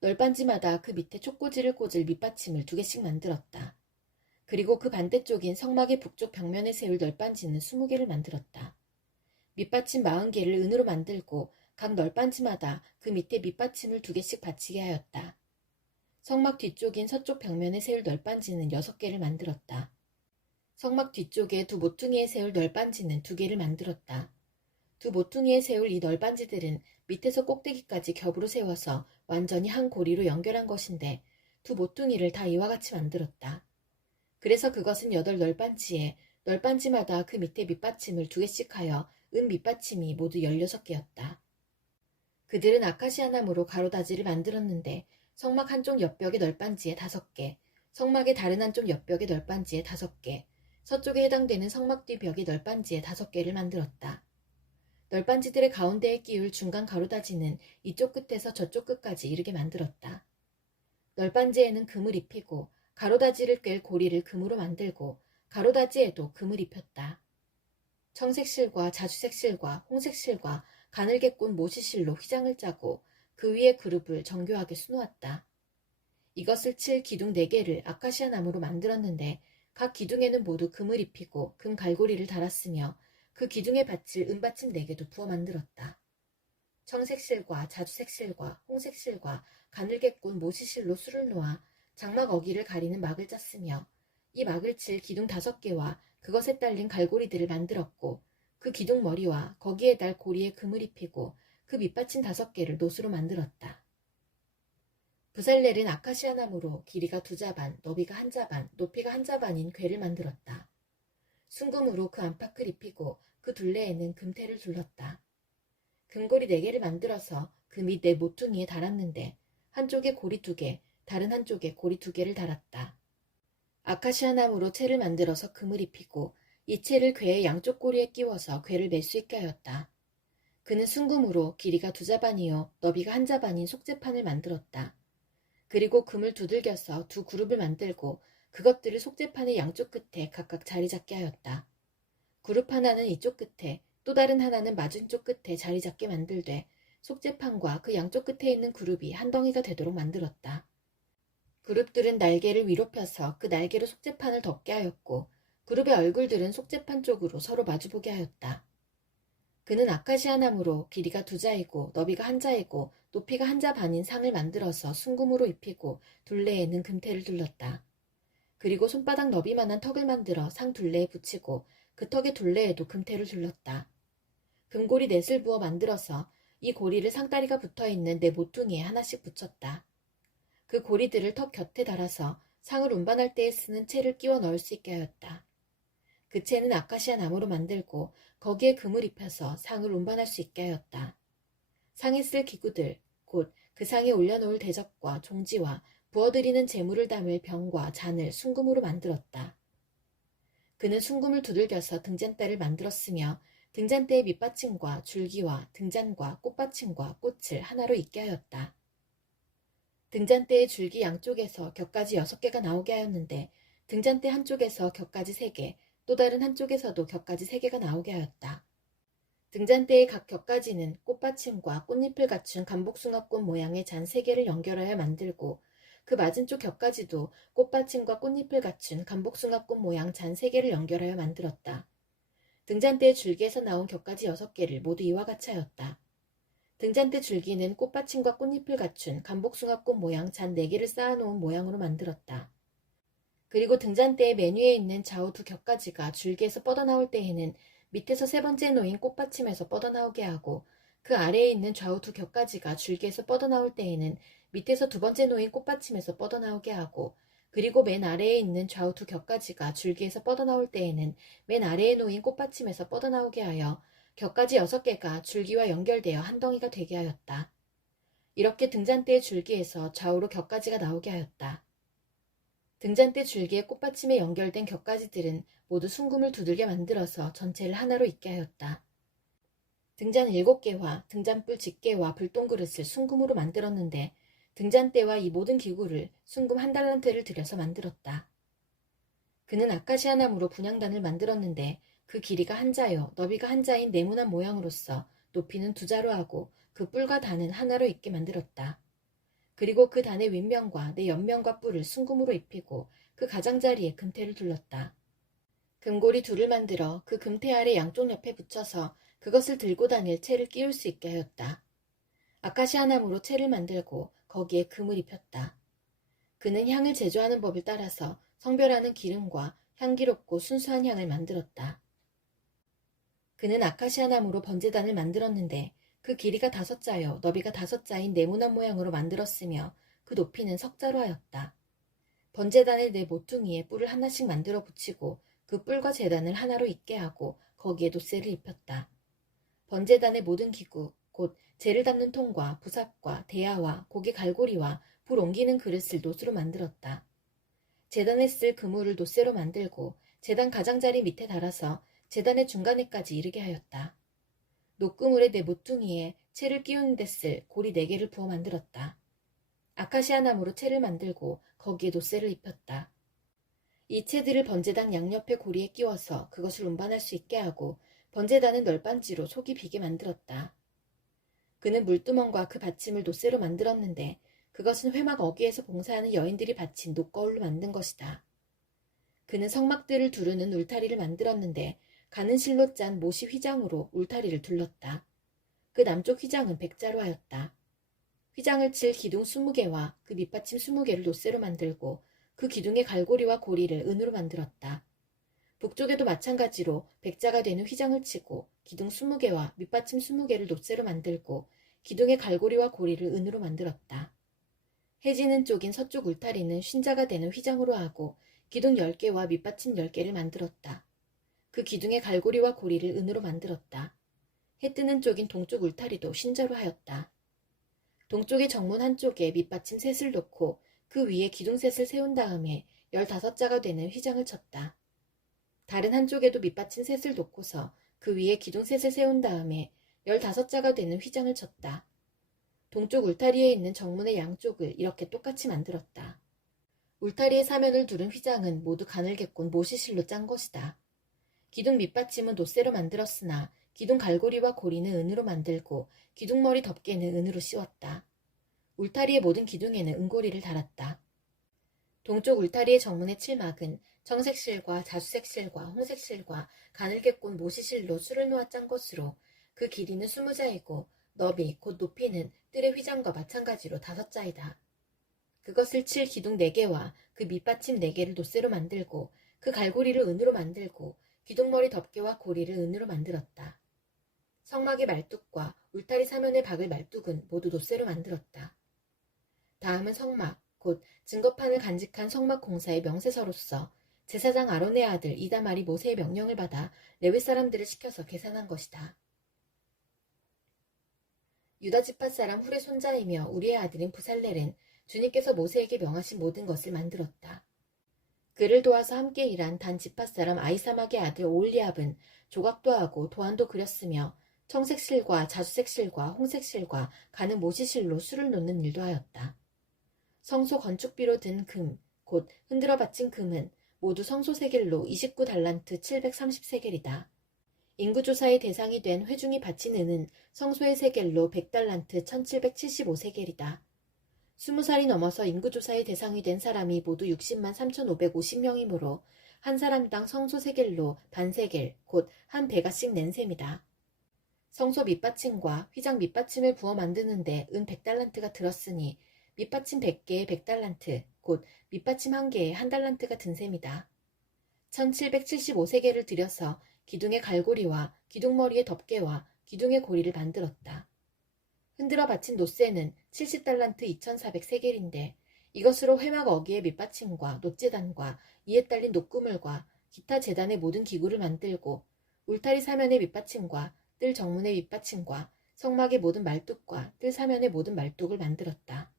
널빤지마다 그 밑에 촉꽂이를 꽂을 밑받침을 2개씩 만들었다. 그리고 그 반대쪽인 성막의 북쪽 벽면에 세울 널빤지는 20개를 만들었다. 밑받침 40개를 은으로 만들고 각 널빤지마다 그 밑에 밑받침을 2개씩 받치게 하였다. 성막 뒤쪽인 서쪽 벽면에 세울 널빤지는 6개를 만들었다. 성막 뒤쪽에 두 모퉁이에 세울 널빤지는 2개를 만들었다. 두 모퉁이에 세울 이 널빤지들은 밑에서 꼭대기까지 겹으로 세워서 완전히 한 고리로 연결한 것인데 두 모퉁이를 다 이와 같이 만들었다. 그래서 그것은 8널빤지에 널빤지마다 그 밑에 밑받침을 2개씩 하여 은 밑받침이 모두 16개였다. 그들은 아카시아 나무로 가로다지를 만들었는데 성막 한쪽 옆벽의 널빤지에 5개, 성막의 다른 한쪽 옆벽의 널빤지에 5개, 서쪽에 해당되는 성막 뒤 벽의 널빤지에 5개를 만들었다. 널빤지들의 가운데에 끼울 중간 가로다지는 이쪽 끝에서 저쪽 끝까지 이르게 만들었다. 널빤지에는 금을 입히고 가로다지를 꿰 고리를 금으로 만들고 가로다지에도 금을 입혔다. 청색실과 자주색실과 홍색실과 가늘게 꼰 모시실로 휘장을 짜고 그 위에 그룹을 정교하게 수놓았다. 이것을 칠 기둥 4개를 아카시아 나무로 만들었는데 각 기둥에는 모두 금을 입히고 금 갈고리를 달았으며 그 기둥에 받칠 은받침 4개도 부어 만들었다. 청색실과 자주색실과 홍색실과 가늘게 꾼 모시실로 술을 놓아 장막 어기를 가리는 막을 짰으며 이 막을 칠 기둥 5개와 그것에 딸린 갈고리들을 만들었고 그 기둥 머리와 거기에 달 고리에 금을 입히고 그 밑받침 5개를 노수로 만들었다. 부살렐은 아카시아 나무로 길이가 2자반, 너비가 1자반, 높이가 1자반인 궤를 만들었다. 순금으로 그 안팎을 입히고 그 둘레에는 금테를 둘렀다. 금고리 4개를 만들어서 그 밑 네 모퉁이에 달았는데 한쪽에 고리 2개, 다른 한쪽에 고리 2개를 달았다. 아카시아 나무로 채를 만들어서 금을 입히고 이 채를 궤의 양쪽 고리에 끼워서 궤를 맬 수 있게 하였다. 그는 순금으로 길이가 2자반이요 너비가 1자반인 속재판을 만들었다. 그리고 금을 두들겨서 2그룹을 만들고 그것들을 속재판의 양쪽 끝에 각각 자리 잡게 하였다. 그룹 하나는 이쪽 끝에 또 다른 하나는 맞은 쪽 끝에 자리 잡게 만들되 속재판과 그 양쪽 끝에 있는 그룹이 한 덩이가 되도록 만들었다. 그룹들은 날개를 위로 펴서 그 날개로 속재판을 덮게 하였고 그룹의 얼굴들은 속재판 쪽으로 서로 마주보게 하였다. 그는 아카시아 나무로 길이가 2자이고 너비가 1자이고 높이가 1자 반인 상을 만들어서 순금으로 입히고 둘레에는 금테를 둘렀다. 그리고 손바닥 너비만한 턱을 만들어 상 둘레에 붙이고 그 턱의 둘레에도 금테를 둘렀다. 금고리 4을 부어 만들어서 이 고리를 상다리가 붙어있는 네 모퉁이에 하나씩 붙였다. 그 고리들을 턱 곁에 달아서 상을 운반할 때에 쓰는 채를 끼워 넣을 수 있게 하였다. 그 채는 아카시아 나무로 만들고 거기에 금을 입혀서 상을 운반할 수 있게 하였다. 상에 쓸 기구들, 곧 그 상에 올려놓을 대접과 종지와 부어드리는 재물을 담을 병과 잔을 순금으로 만들었다. 그는 순금을 두들겨서 등잔대를 만들었으며 등잔대의 밑받침과 줄기와 등잔과 꽃받침과 꽃을 하나로 있게 하였다. 등잔대의 줄기 양쪽에서 격가지 6개가 나오게 하였는데 등잔대 한쪽에서 격가지 3개, 또 다른 한쪽에서도 격가지 3개가 나오게 하였다. 등잔대의 각 격가지는 꽃받침과 꽃잎을 갖춘 감복숭아꽃 모양의 잔 3개를 연결하여 만들고 그 맞은쪽 격가지도 꽃받침과 꽃잎을 갖춘 감복숭아꽃 모양 잔 3개를 연결하여 만들었다. 등잔대의 줄기에서 나온 격가지 6개를 모두 이와 같이 하였다. 등잔대 줄기는 꽃받침과 꽃잎을 갖춘 감복숭아꽃 모양 잔 4개를 쌓아놓은 모양으로 만들었다. 그리고 등잔대의 맨 위에 있는 좌우 2 격가지가 줄기에서 뻗어나올 때에는 밑에서 3번째 놓인 꽃받침에서 뻗어나오게 하고 그 아래에 있는 좌우 2 격가지가 줄기에서 뻗어나올 때에는 밑에서 2번째 놓인 꽃받침에서 뻗어나오게 하고 그리고 맨 아래에 있는 좌우 2 격가지가 줄기에서 뻗어나올 때에는 맨 아래에 놓인 꽃받침에서 뻗어나오게 하여 격가지 6개가 줄기와 연결되어 한 덩이가 되게 하였다. 이렇게 등잔대의 줄기에서 좌우로 격가지가 나오게 하였다. 등잔대 줄기에 꽃받침에 연결된 격가지들은 모두 순금을 두들겨 만들어서 전체를 하나로 있게 하였다. 등잔 7개와 등잔불 집게와 불똥그릇을 순금으로 만들었는데 등잔대와 이 모든 기구를 순금 1달란트를 들여서 만들었다. 그는 아카시아 나무로 분향단을 만들었는데 그 길이가 1자요 너비가 1자인 네모난 모양으로서 높이는 2자로 하고 그 뿔과 단은 하나로 있게 만들었다. 그리고 그 단의 윗면과 네 옆면과 뿔을 순금으로 입히고 그 가장자리에 금테를 둘렀다. 금고리 2를 만들어 그 금테 아래 양쪽 옆에 붙여서 그것을 들고 다닐 채를 끼울 수 있게 하였다. 아카시아 나무로 채를 만들고 거기에 금을 입혔다. 그는 향을 제조하는 법을 따라서 성별하는 기름과 향기롭고 순수한 향을 만들었다. 그는 아카시아 나무로 번제단을 만들었는데 그 길이가 5자요 너비가 5자인 네모난 모양으로 만들었으며 그 높이는 석자로 하였다. 번제단의 네 모퉁이에 뿔을 하나씩 만들어 붙이고 그 뿔과 제단을 하나로 있게 하고 거기에 놋쇠를 입혔다. 번제단의 모든 기구 곧 재를 담는 통과 부삽과 대야와 고기 갈고리와 불 옮기는 그릇을 놋으로 만들었다. 제단에 쓸 그물을 놋쇠로 만들고 제단 가장자리 밑에 달아서 제단의 중간에까지 이르게 하였다. 녹그물의 네 모퉁이에 채를 끼우는 데 쓸 고리 4개를 부어 만들었다. 아카시아 나무로 채를 만들고 거기에 놋쇠를 입혔다. 이 채들을 번제단 양옆에 고리에 끼워서 그것을 운반할 수 있게 하고 번제단은 널빤지로 속이 비게 만들었다. 그는 물두멍과 그 받침을 놋쇠로 만들었는데 그것은 회막 어귀에서 봉사하는 여인들이 바친 녹거울로 만든 것이다. 그는 성막들을 두르는 울타리를 만들었는데 가는 실로 짠 모시 휘장으로 울타리를 둘렀다. 그 남쪽 휘장은 백자로 하였다. 휘장을 칠 기둥 20개와 그 밑받침 20개를 놋쇠로 만들고 그 기둥의 갈고리와 고리를 은으로 만들었다. 북쪽에도 마찬가지로 백자가 되는 휘장을 치고 기둥 20개와 밑받침 20개를 놋쇠로 만들고 기둥의 갈고리와 고리를 은으로 만들었다. 해지는 쪽인 서쪽 울타리는 쉰자가 되는 휘장으로 하고 기둥 10개와 밑받침 10개를 만들었다. 그 기둥의 갈고리와 고리를 은으로 만들었다. 해 뜨는 쪽인 동쪽 울타리도 쉰자로 하였다. 동쪽의 정문 한쪽에 밑받침 셋을 놓고 그 위에 기둥셋을 세운 다음에 15자가 되는 휘장을 쳤다. 다른 한쪽에도 밑받침 셋을 놓고서 그 위에 기둥셋을 세운 다음에 15자가 되는 휘장을 쳤다. 동쪽 울타리에 있는 정문의 양쪽을 이렇게 똑같이 만들었다. 울타리의 사면을 두른 휘장은 모두 가늘게꼰 모시실로 짠 것이다. 기둥 밑받침은 놋쇠로 만들었으나 기둥 갈고리와 고리는 은으로 만들고 기둥머리 덮개는 은으로 씌웠다. 울타리의 모든 기둥에는 은고리를 달았다. 동쪽 울타리의 정문의 칠막은 청색실과 자수색실과 홍색실과 가늘게꼰 모시실로 수를 놓아 짠 것으로 그 길이는 20자이고 너비 곧 높이는 뜰의 휘장과 마찬가지로 5자이다. 그것을 칠 기둥 4개와 그 밑받침 4개를 놋쇠로 만들고 그 갈고리를 은으로 만들고 기둥머리 덮개와 고리를 은으로 만들었다. 성막의 말뚝과 울타리 사면에 박을 말뚝은 모두 놋쇠로 만들었다. 다음은 성막, 곧 증거판을 간직한 성막 공사의 명세서로서 제사장 아론의 아들 이다말이 모세의 명령을 받아 레위 사람들을 시켜서 계산한 것이다. 유다 지파 사람 훌의 손자이며 우리의 아들인 부살렐은 주님께서 모세에게 명하신 모든 것을 만들었다. 그를 도와서 함께 일한 단 지파 사람 아이사막의 아들 오올리압은 조각도 하고 도안도 그렸으며 청색실과 자주색실과 홍색실과 가는 모시실로 수를 놓는 일도 하였다. 성소 건축비로 든 금, 곧 흔들어 바친 금은 모두 성소 세겔로 29달란트 730세겔이다. 인구조사의 대상이 된 회중이 바친 은은 성소의 세겔로 100달란트 1775세겔이다. 20살이 넘어서 인구조사의 대상이 된 사람이 모두 60만 3,550명이므로 한 사람당 성소 세겔로 반세겔, 곧 한 배가씩 낸 셈이다. 성소 밑받침과 휘장 밑받침을 부어 만드는데 은 100달란트가 들었으니 밑받침 100개에 100달란트, 곧 밑받침 1개에 1달란트가 든 셈이다. 1775세겔을 들여서 기둥의 갈고리와 기둥머리의 덮개와 기둥의 고리를 만들었다. 흔들어 바친 놋쇠는 70달란트 2400세겔인데 이것으로 회막 어기의 밑받침과 놋재단과 이에 딸린 놋그물과 기타 재단의 모든 기구를 만들고 울타리 사면의 밑받침과 뜰 정문의 밑받침과 성막의 모든 말뚝과 뜰 사면의 모든 말뚝을 만들었다.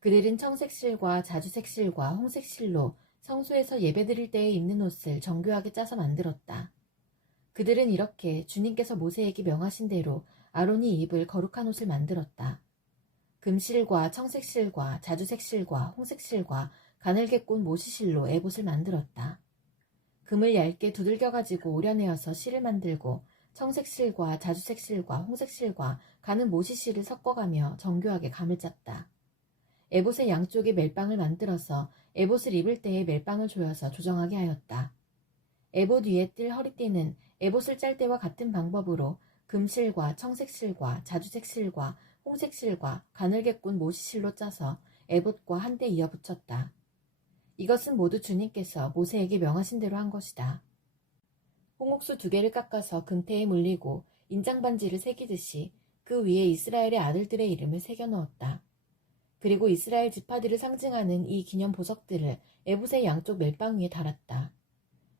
그들은 청색실과 자주색실과 홍색실로 성소에서 예배드릴 때에 입는 옷을 정교하게 짜서 만들었다. 그들은 이렇게 주님께서 모세에게 명하신 대로 아론이 입을 거룩한 옷을 만들었다. 금실과 청색실과 자주색실과 홍색실과 가늘게꼰 모시실로 에봇을 만들었다. 금을 얇게 두들겨가지고 오려내어서 실을 만들고 청색실과 자주색실과 홍색실과 가는 모시실을 섞어가며 정교하게 감을 짰다. 에봇의 양쪽에 멜빵을 만들어서 에봇을 입을 때에 멜빵을 조여서 조정하게 하였다. 에봇 위에 뜰 허리띠는 에봇을 짤 때와 같은 방법으로 금실과 청색실과 자주색실과 홍색실과 가늘게꼰 모시실로 짜서 에봇과 한데 이어 붙였다. 이것은 모두 주님께서 모세에게 명하신 대로 한 것이다. 홍옥수 2개를 깎아서 금태에 물리고 인장반지를 새기듯이 그 위에 이스라엘의 아들들의 이름을 새겨 넣었다. 그리고 이스라엘 지파들을 상징하는 이 기념 보석들을 에봇의 양쪽 멜빵 위에 달았다.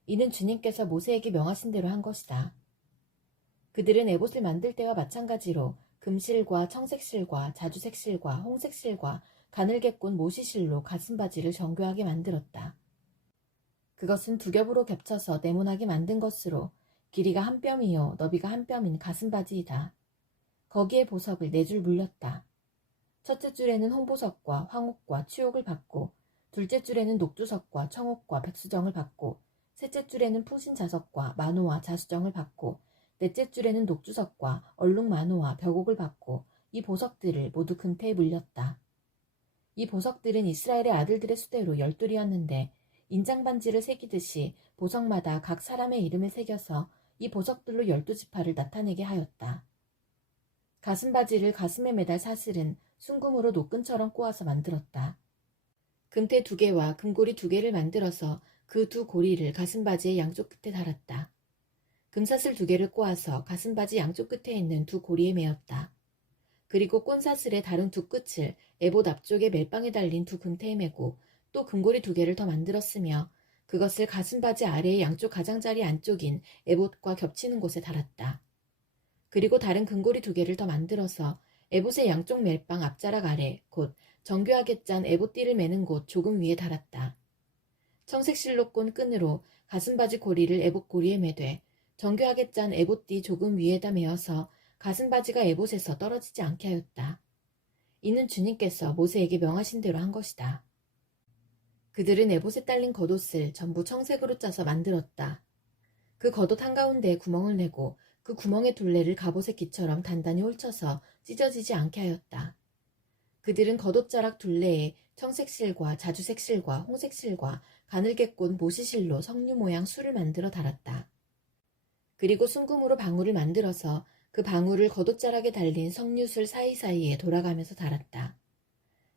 이는 주님께서 모세에게 명하신 대로 한 것이다. 그들은 에봇을 만들 때와 마찬가지로 금실과 청색실과 자주색실과 홍색실과 가늘게꼰 모시실로 가슴바지를 정교하게 만들었다. 그것은 2겹으로 겹쳐서 네모나게 만든 것으로 길이가 1뼘이요 너비가 1뼘인 가슴바지이다. 거기에 보석을 4줄 물렸다. 첫째 줄에는 홍보석과 황옥과 취옥을 받고 둘째 줄에는 녹주석과 청옥과 백수정을 받고 셋째 줄에는 풍신자석과 만호와 자수정을 받고 넷째 줄에는 녹주석과 얼룩만호와 벽옥을 받고 이 보석들을 모두 금태에 물렸다. 이 보석들은 이스라엘의 아들들의 수대로 12이었는데 인장반지를 새기듯이 보석마다 각 사람의 이름을 새겨서 이 보석들로 12지파를 나타내게 하였다. 가슴바지를 가슴에 매달 사슬은 순금으로 노끈처럼 꼬아서 만들었다. 금태 2개와 금고리 2개를 만들어서 그 2고리를 가슴바지의 양쪽 끝에 달았다. 금사슬 2개를 꼬아서 가슴바지 양쪽 끝에 있는 2고리에 매었다. 그리고 꼰사슬의 다른 2끝을 에봇 앞쪽에 멜빵에 달린 2금태에 매고 또 금고리 2개를 더 만들었으며 그것을 가슴바지 아래의 양쪽 가장자리 안쪽인 에봇과 겹치는 곳에 달았다. 그리고 다른 금고리 2개를 더 만들어서 에봇의 양쪽 멜빵 앞자락 아래 곧 정교하게 짠 에봇띠를 매는 곳 조금 위에 달았다. 청색 실로꼰 끈으로 가슴바지 고리를 에봇 고리에 매되 정교하게 짠 에봇띠 조금 위에다 매어서 가슴바지가 에봇에서 떨어지지 않게 하였다. 이는 주님께서 모세에게 명하신 대로 한 것이다. 그들은 에봇에 딸린 겉옷을 전부 청색으로 짜서 만들었다. 그 겉옷 한가운데에 구멍을 내고 그 구멍의 둘레를 갑옷의 기처럼 단단히 홀쳐서 찢어지지 않게 하였다. 그들은 겉옷자락 둘레에 청색실과 자주색실과 홍색실과 가늘게꼰 모시실로 석류 모양 술을 만들어 달았다. 그리고 순금으로 방울을 만들어서 그 방울을 겉옷자락에 달린 석류술 사이사이에 돌아가면서 달았다.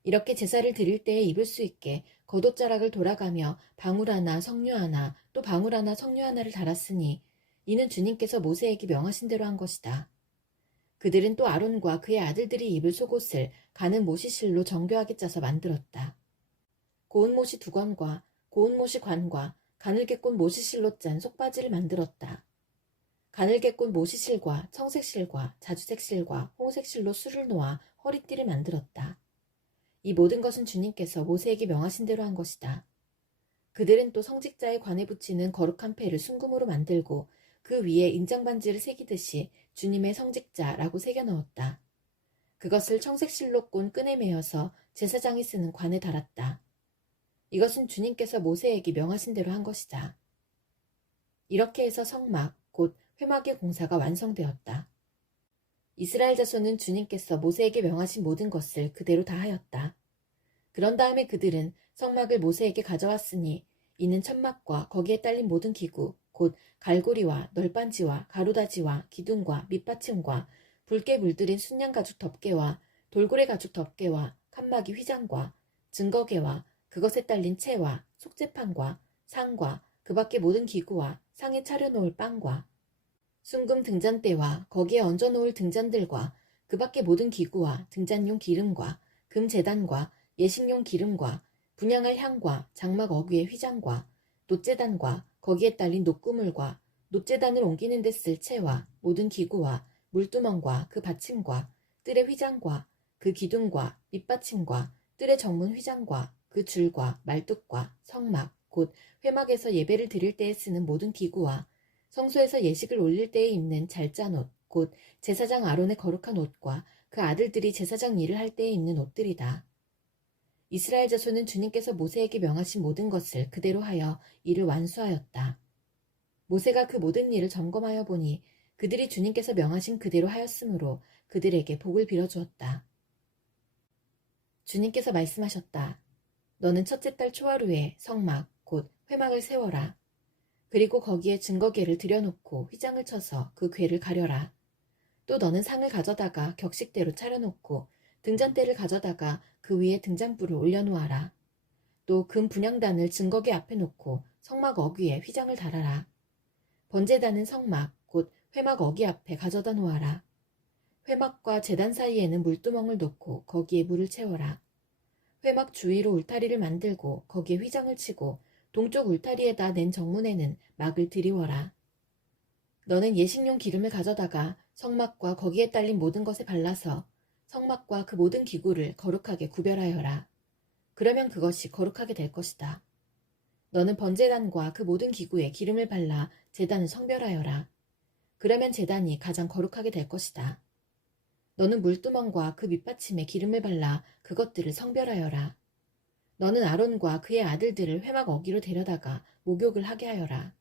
이렇게 제사를 드릴 때에 입을 수 있게 겉옷자락을 돌아가며 방울 하나 석류 하나 또 방울 하나 석류 하나를 달았으니 이는 주님께서 모세에게 명하신 대로 한 것이다. 그들은 또 아론과 그의 아들들이 입을 속옷을 가는 모시실로 정교하게 짜서 만들었다. 고운 모시 2건과 고운 모시 관과 가늘게꼰 모시실로 짠 속바지를 만들었다. 가늘게꼰 모시실과 청색실과 자주색실과 홍색실로 술을 놓아 허리띠를 만들었다. 이 모든 것은 주님께서 모세에게 명하신 대로 한 것이다. 그들은 또 성직자의 관에 붙이는 거룩한 패를 순금으로 만들고 그 위에 인장반지를 새기듯이 주님의 성직자라고 새겨 넣었다. 그것을 청색실로 꼰 끈에 매어서 제사장이 쓰는 관에 달았다. 이것은 주님께서 모세에게 명하신 대로 한 것이다. 이렇게 해서 성막, 곧 회막의 공사가 완성되었다. 이스라엘 자손은 주님께서 모세에게 명하신 모든 것을 그대로 다 하였다. 그런 다음에 그들은 성막을 모세에게 가져왔으니 이는 천막과 거기에 딸린 모든 기구, 곧 갈고리와 널빤지와 가로다지와 기둥과 밑받침과 붉게 물들인 순양 가죽 덮개와 돌고래 가죽 덮개와 칸막이 휘장과 증거개와 그것에 딸린 채와 속재판과 상과 그 밖의 모든 기구와 상에 차려놓을 빵과 순금 등잔대와 거기에 얹어놓을 등잔들과 그 밖의 모든 기구와 등잔용 기름과 금제단과 예식용 기름과 분향할 향과 장막 어귀의 휘장과 놋제단과 거기에 딸린 놋구물과 놋제단을 옮기는 데 쓸 채와 모든 기구와 물두멍과 그 받침과 뜰의 휘장과 그 기둥과 밑받침과 뜰의 정문 휘장과 그 줄과 말뚝과 성막 곧 회막에서 예배를 드릴 때에 쓰는 모든 기구와 성소에서 예식을 올릴 때에 입는 잘 짠 옷, 곧 제사장 아론의 거룩한 옷과 그 아들들이 제사장 일을 할 때에 입는 옷들이다. 이스라엘 자손은 주님께서 모세에게 명하신 모든 것을 그대로 하여 이를 완수하였다. 모세가 그 모든 일을 점검하여 보니 그들이 주님께서 명하신 그대로 하였으므로 그들에게 복을 빌어주었다. 주님께서 말씀하셨다. 너는 첫째 달 초하루에 성막, 곧 회막을 세워라. 그리고 거기에 증거궤를 들여놓고 휘장을 쳐서 그 궤를 가려라. 또 너는 상을 가져다가 격식대로 차려놓고 등잔대를 가져다가 그 위에 등잔불을 올려놓아라. 또 금 분향단을 증거궤 앞에 놓고 성막 어귀에 휘장을 달아라. 번제단은 성막, 곧 회막 어귀 앞에 가져다 놓아라. 회막과 제단 사이에는 물두멍을 놓고 거기에 물을 채워라. 회막 주위로 울타리를 만들고 거기에 휘장을 치고 동쪽 울타리에다 낸 정문에는 막을 들이워라. 너는 예식용 기름을 가져다가 성막과 거기에 딸린 모든 것에 발라서 성막과 그 모든 기구를 거룩하게 구별하여라. 그러면 그것이 거룩하게 될 것이다. 너는 번제단과 그 모든 기구에 기름을 발라 제단을 성별하여라. 그러면 제단이 가장 거룩하게 될 것이다. 너는 물두멍과 그 밑받침에 기름을 발라 그것들을 성별하여라. 너는 아론과 그의 아들들을 회막 어귀로 데려다가 목욕을 하게 하여라.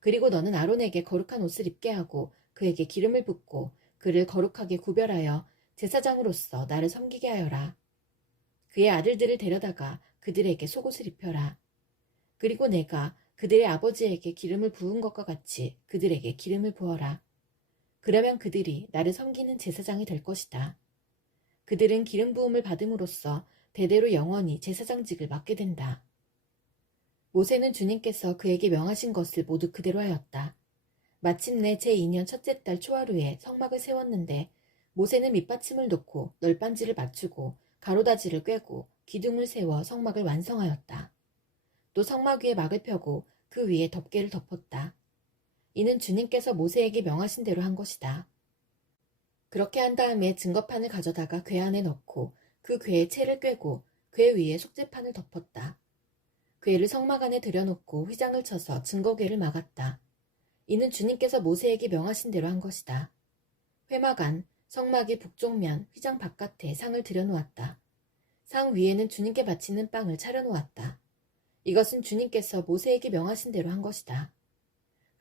그리고 너는 아론에게 거룩한 옷을 입게 하고 그에게 기름을 붓고 그를 거룩하게 구별하여 제사장으로서 나를 섬기게 하여라. 그의 아들들을 데려다가 그들에게 속옷을 입혀라. 그리고 내가 그들의 아버지에게 기름을 부은 것과 같이 그들에게 기름을 부어라. 그러면 그들이 나를 섬기는 제사장이 될 것이다. 그들은 기름 부음을 받음으로써 대대로 영원히 제사장직을 맡게 된다. 모세는 주님께서 그에게 명하신 것을 모두 그대로 하였다. 마침내 제2년 첫째 달 초하루에 성막을 세웠는데 모세는 밑받침을 놓고 널빤지를 맞추고 가로다지를 꿰고 기둥을 세워 성막을 완성하였다. 또 성막 위에 막을 펴고 그 위에 덮개를 덮었다. 이는 주님께서 모세에게 명하신 대로 한 것이다. 그렇게 한 다음에 증거판을 가져다가 궤 안에 넣고 그 궤에 채를 꿰고 궤 위에 속죄판을 덮었다. 궤를 성막 안에 들여놓고 휘장을 쳐서 증거궤를 막았다. 이는 주님께서 모세에게 명하신 대로 한 것이다. 회막 안, 성막의 북쪽면 휘장 바깥에 상을 들여놓았다. 상 위에는 주님께 바치는 빵을 차려놓았다. 이것은 주님께서 모세에게 명하신 대로 한 것이다.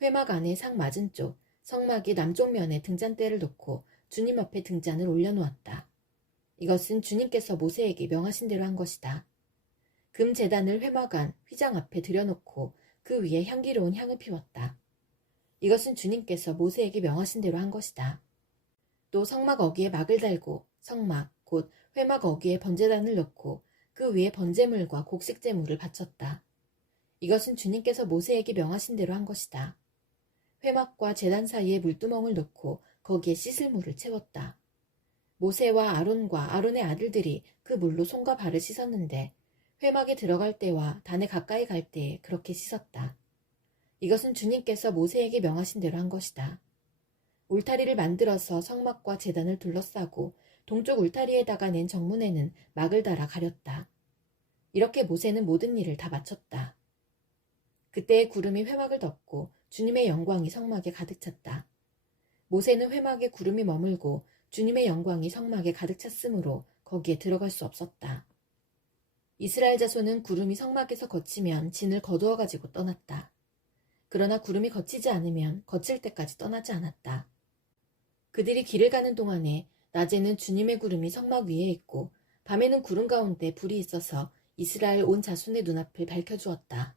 회막 안에 상 맞은쪽, 성막의 남쪽 면에 등잔대를 놓고 주님 앞에 등잔을 올려놓았다. 이것은 주님께서 모세에게 명하신 대로 한 것이다. 금 제단을 회막 안, 휘장 앞에 들여놓고 그 위에 향기로운 향을 피웠다. 이것은 주님께서 모세에게 명하신 대로 한 것이다. 또 성막 어귀에 막을 달고 성막, 곧 회막 어귀에 번제단을 넣고 그 위에 번제물과 곡식제물을 바쳤다. 이것은 주님께서 모세에게 명하신 대로 한 것이다. 회막과 제단 사이에 물두멍을 놓고 거기에 씻을 물을 채웠다. 모세와 아론과 아론의 아들들이 그 물로 손과 발을 씻었는데 회막에 들어갈 때와 단에 가까이 갈 때에 그렇게 씻었다. 이것은 주님께서 모세에게 명하신 대로 한 것이다. 울타리를 만들어서 성막과 제단을 둘러싸고 동쪽 울타리에다가 낸 정문에는 막을 달아 가렸다. 이렇게 모세는 모든 일을 다 마쳤다. 그때의 구름이 회막을 덮고 주님의 영광이 성막에 가득 찼다. 모세는 회막에 구름이 머물고 주님의 영광이 성막에 가득 찼으므로 거기에 들어갈 수 없었다. 이스라엘 자손은 구름이 성막에서 거치면 진을 거두어 가지고 떠났다. 그러나 구름이 거치지 않으면 거칠 때까지 떠나지 않았다. 그들이 길을 가는 동안에 낮에는 주님의 구름이 성막 위에 있고 밤에는 구름 가운데 불이 있어서 이스라엘 온 자손의 눈앞을 밝혀주었다.